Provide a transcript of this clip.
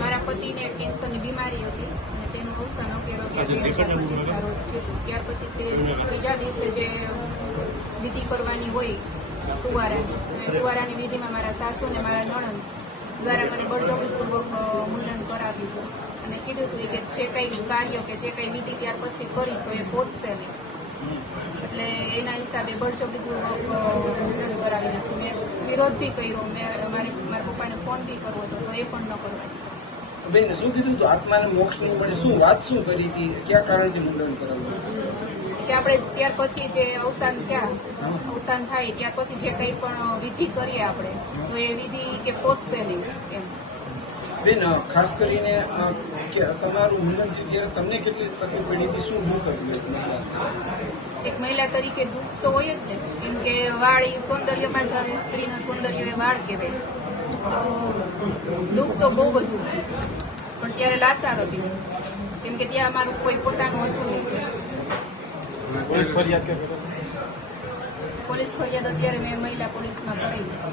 મારા પતિને કેન્સરની બીમારી હતી અને તેનું અવસાન 11/11/2025 રોજ થયું. ત્યાર પછી તે ત્રીજા દિવસે જે વિધિ કરવાની હોય સુવારાની વિધિમાં મારા સાસુ અને મારા નણંદ દ્વારા મને બળજબરીપૂર્વક મુંડન કરાવ્યું હતું અને કીધું હતું કે જે કંઈ કાર્ય કે જે કંઈ વિધિ ત્યાર પછી કરી તો એ પહોંચશે નહીં. એટલે એના હિસાબે બળજબરીપૂર્વક મુંડન કરાવી નાખ્યું. મેં વિરોધ બી કર્યો, મેં મારા પપ્પાને ફોન બી કરવો હતો તો એ પણ ન કરવા. બેન શું કીધું હતું? આત્માને મોક્ષ નહીં મળે, શું વાત શું કરી હતી? કયા કારણથી મુંડન કરાવ્યું? કે આપણે ત્યાર પછી જે અવસાન થાય ત્યાર પછી જે કંઈ પણ વિધિ કરીએ આપણે તો એ વિધિ કે પહોંચશે નહીં એમ. બેન ખાસ કરીને તમારું મુંડન છે ત્યારે તમને કેટલી તકલીફ પડી હતી? શું દુઃખ હતું? એક મહિલા તરીકે દુઃખ તો હોય જ ને, કેમ કે વાળ એ સૌંદર્યમાં જ આવે, સ્ત્રીનું સૌંદર્ય એ વાળ કહેવાય. તો દુઃખ તો બહુ બધું પણ ત્યારે લાચાર હતી, કેમ કે ત્યાં અમારું કોઈ પોતાનું હતું નહીં. પોલીસ ફરિયાદ અત્યારે મેં મહિલા પોલીસમાં કરેલી છે.